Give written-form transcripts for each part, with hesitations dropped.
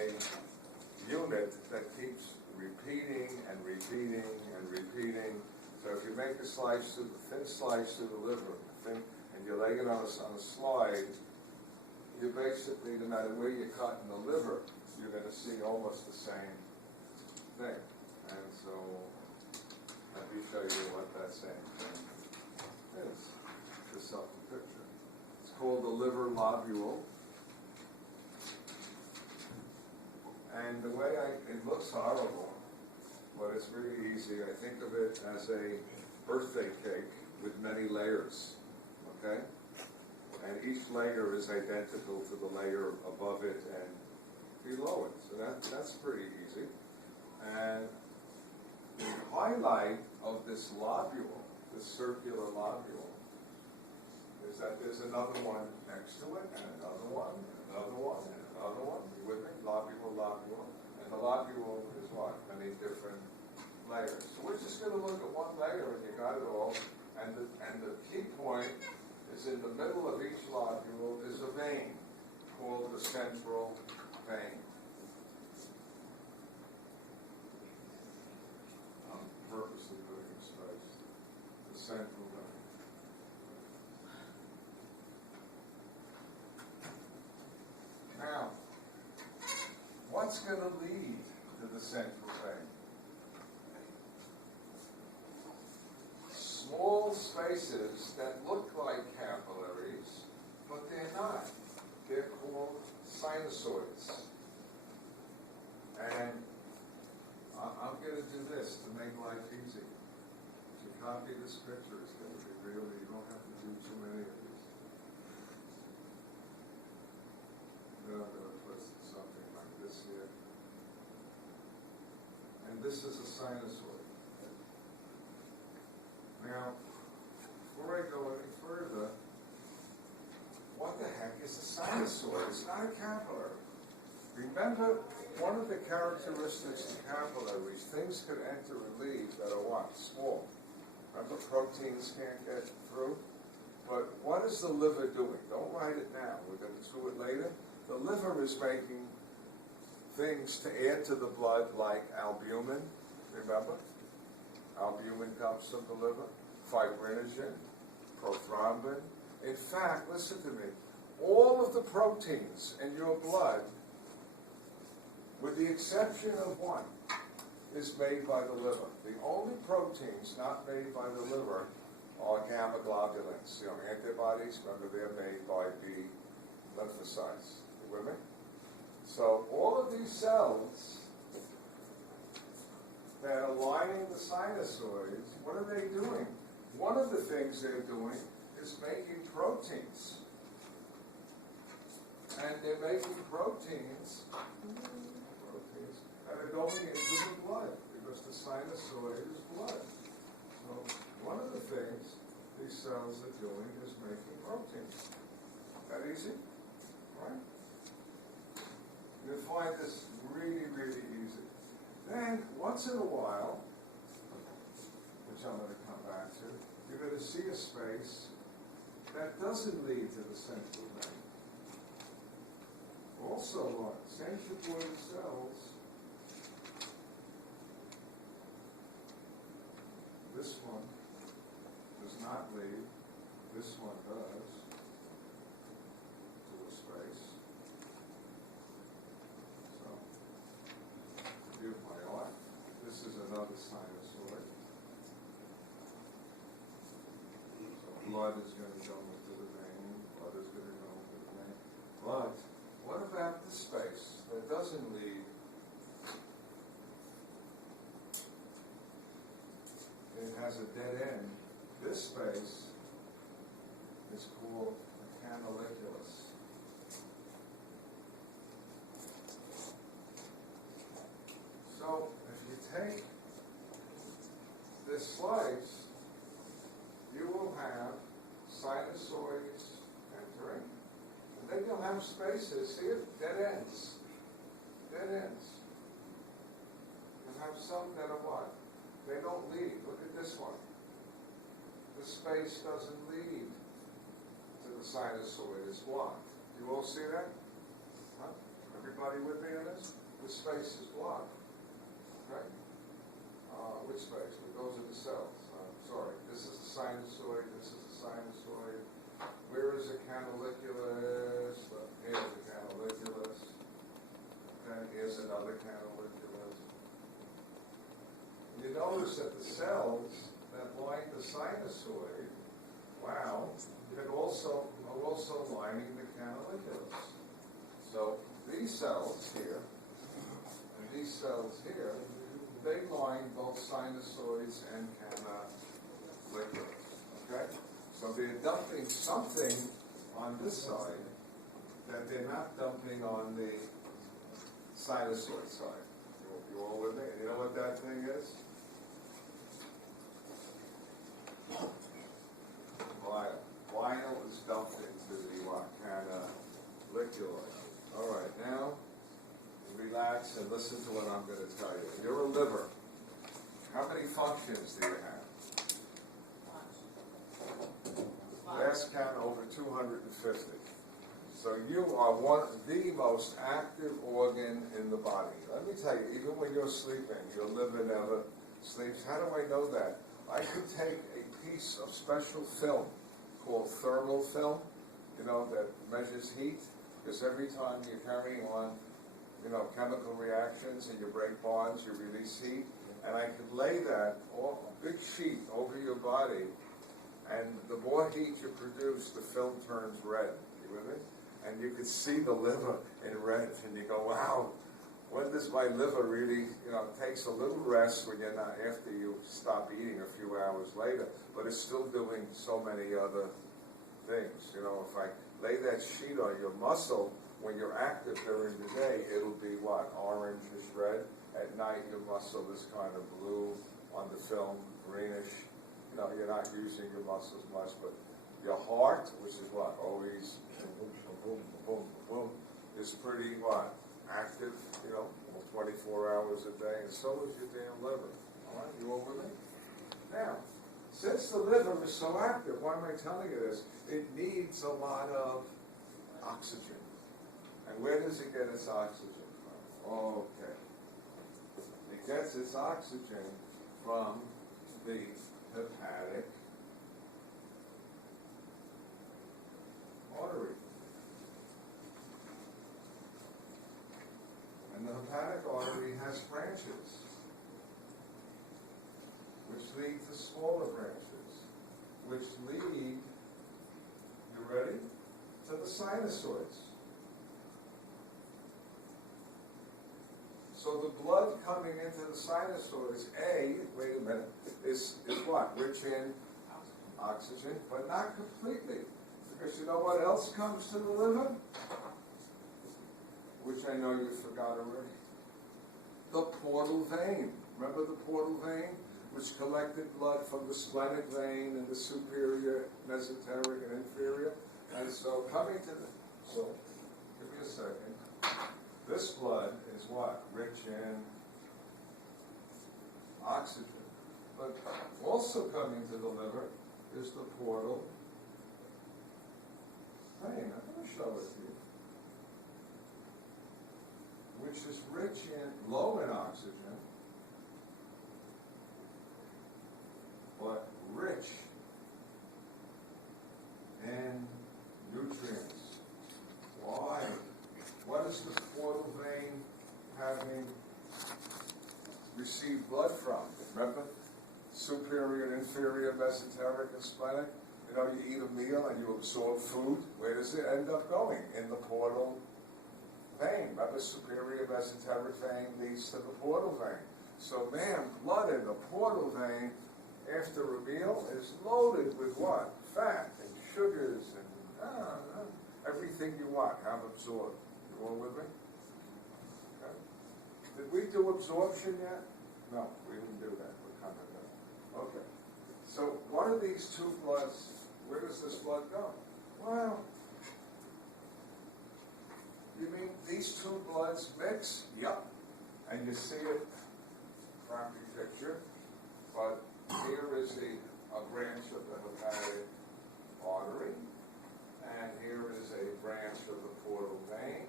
a unit that keeps repeating and repeating and repeating. So if you make a slice through the thin slice through the liver, and you lay it on a slide, you basically, no matter where you cut in the liver, you're going to see almost the same thing. And so, let me show you what that same thing is. This up the picture. It's called the liver lobule. And the way it looks horrible, but it's really easy. I think of it as a birthday cake with many layers, okay? And each layer is identical to the layer above it and below it. So that's pretty easy. And the highlight of this lobule, this circular lobule, is that there's another one next to it, and another one, and another one, and another one. You with me? Lobule, lobule. And the lobule is what? Many different layers. So we're just going to look at one layer, and you got it all. And the key point is in the middle of each lobule is a vein called the central vein. I'm purposely putting in space. The central vein. Now, what's going to lead to the central vein? Small spaces that look like capillaries, but they're not. They're called sinusoids. And I'm going to do this to make life easy. If you copy this picture, it's going to be really, you don't have to do too many of these. Then I'm going to put something like this here. And this is a sinusoid. Now, before I go any further, what the heck is a sinusoid? It's not a capillary. Remember, one of the characteristics of capillaries, things could enter and leave that are what? Small. Remember, proteins can't get through? But what is the liver doing? Don't write it now. We're going to do it later. The liver is making things to add to the blood like albumin, remember? Albumin comes from the liver, fibrinogen, prothrombin. In fact, listen to me, all of the proteins in your blood, with the exception of one, is made by the liver. The only proteins not made by the liver are gamma globulins. You know, antibodies, remember, they're made by the lymphocytes. You with me? So all of these cells that are lining the sinusoids, what are they doing? One of the things they're doing is making proteins. And they're making proteins that are going into the blood, because the sinusoid is blood. So one of the things these cells are doing is making proteins. That easy? Right? You'll find this really, really easy. Then, once in a while, which I'm going to come back to, you're going to see a space that doesn't lead to the central vein. Also, what? Centroid cells, this one does not lead, this one does, to a space. Forgive my art. This is another sinusoid. So blood is going to go into the vein, blood is going to go into the vein. But what about the space that doesn't lead? It has a dead end. This space is called a canaliculus. So, if you take this slice, you will have sinusoids entering, and then you'll have spaces, see it? Dead ends. Dead ends. You'll have some that are what? They don't lead. Look at this one. The space doesn't lead to the sinusoid. It's blocked. You all see that? Huh? Everybody? Everybody with me on this? This space is blood. Okay? Which space? Those are the cells. Sorry. This is a sinusoid. This is a sinusoid. Where is a canaliculus? Here's a canaliculus. Okay, here's another canaliculus. You notice that the cells that line the sinusoid, wow, are also lining the canaliculus. So these cells here and these cells here, they line both sinusoids and canaliculus. Okay? So they're dumping something on this side that they're not dumping on the sinusoid side. You all with me? You know what that thing is? Bile. Bile is dumped into the canaliculus. All right, now relax and listen to what I'm going to tell you. You're a liver. How many functions do you have? Last count over 250. So you are the most active organ in the body. Let me tell you, even when you're sleeping, your liver never sleeps. How do I know that? I could take a piece of special film called thermal film, that measures heat, because every time you're carrying on, chemical reactions and you break bonds, you release heat, and I could lay that, a big sheet over your body, and the more heat you produce, the film turns red. You with me? And you could see the liver in red, and you go, wow, when does my liver really, it takes a little rest when you're not, after you stop eating a few hours later, but it's still doing so many other things. If I lay that sheet on your muscle, when you're active during the day, it'll be what? Orangish red. At night, your muscle is kind of blue on the film, greenish. You're not using your muscles much, but your heart, which is what? Always boom, boom, boom, boom, is pretty what? Active, 24 hours a day, and so is your damn liver. All right, you over me? Now, since the liver is so active, why am I telling you this? It needs a lot of oxygen. And where does it get its oxygen from? Okay. It gets its oxygen from the hepatic artery. And the hepatic artery has branches, which lead to smaller branches, which lead, you ready? To the sinusoids. So the blood coming into the sinusoids, wait a minute, is what? Rich in oxygen, but not completely. Because you know what else comes to the liver? Which I know you forgot already. The portal vein. Remember the portal vein? Which collected blood from the splenic vein and the superior, mesenteric, and inferior. And so coming to so give me a second. This blood is what? Rich in oxygen. But also coming to the liver is the portal vein. I'm going to show it to you. Which is rich in, low in oxygen, but rich in nutrients. Why? What is the portal vein having received blood from? Remember? Superior and inferior, mesenteric and splenic. You eat a meal and you absorb food. Where does it end up going? In the portal vein. Remember, superior mesenteric vein leads to the portal vein. So, blood in the portal vein after a meal is loaded with what? Fat and sugars and everything you want, have absorbed. You all with me? Okay. Did we do absorption yet? No, we didn't do that. We're coming to that. Okay. So, what are these two bloods? Where does this blood go? Well, you mean these two bloods mix? Yep. And you see it, crappy picture, but here is a branch of the hepatic artery, and here is a branch of the portal vein,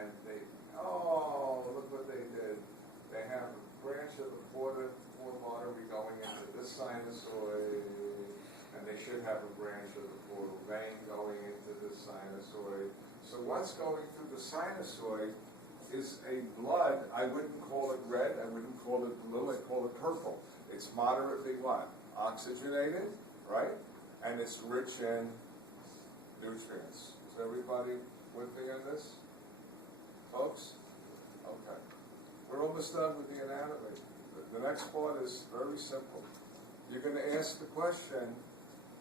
and the sinusoid, and they should have a branch of the portal vein going into the sinusoid. So what's going through the sinusoid is a blood. I wouldn't call it red, I wouldn't call it blue, I'd call it purple. It's moderately what? Oxygenated, right? And it's rich in nutrients. Is everybody with me on this? Folks? Okay. We're almost done with the anatomy. The next part is very simple. You're going to ask the question,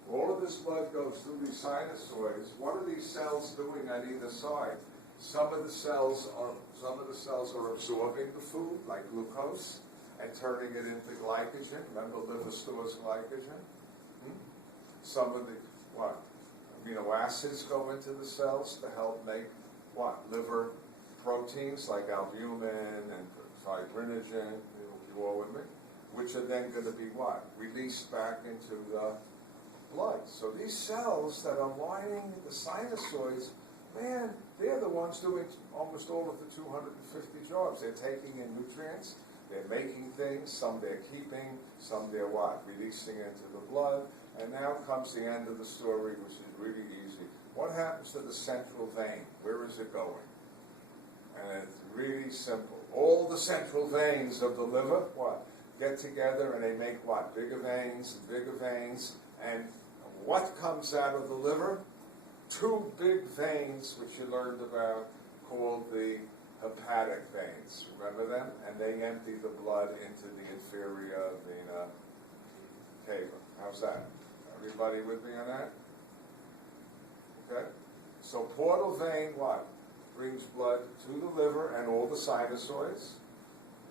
all of this blood goes through these sinusoids. What are these cells doing on either side? Some of the cells are absorbing the food, like glucose, and turning it into glycogen. Remember, liver stores glycogen. Some of the amino acids go into the cells to help make liver proteins like albumin and fibrinogen. You all with me? Which are then going to be released back into the blood. So these cells that are lining the sinusoids, man, they're the ones doing almost all of the 250 jobs. They're taking in nutrients, they're making things, some they're keeping, some they're releasing into the blood. And now comes the end of the story, which is really easy. What happens to the central vein? Where is it going? And it's really simple. All the central veins of the liver, get together and they make bigger veins and bigger veins. And what comes out of the liver? Two big veins, which you learned about, called the hepatic veins. Remember them? And they empty the blood into the inferior vena cava. How's that? Everybody with me on that? Okay? So portal vein, brings blood to the liver and all the sinusoids.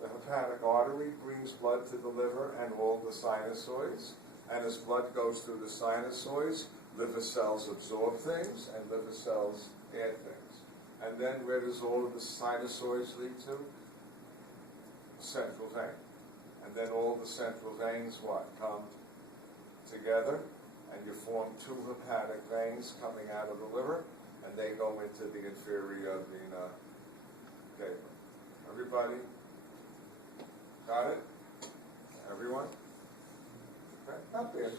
The hepatic artery brings blood to the liver and all the sinusoids. And as blood goes through the sinusoids, liver cells absorb things and liver cells add things. And then where does all of the sinusoids lead to? Central vein. And then all the central veins come together, and you form two hepatic veins coming out of the liver, and they go into the inferior vena cava. Everybody got it? Everyone? Okay, not bad.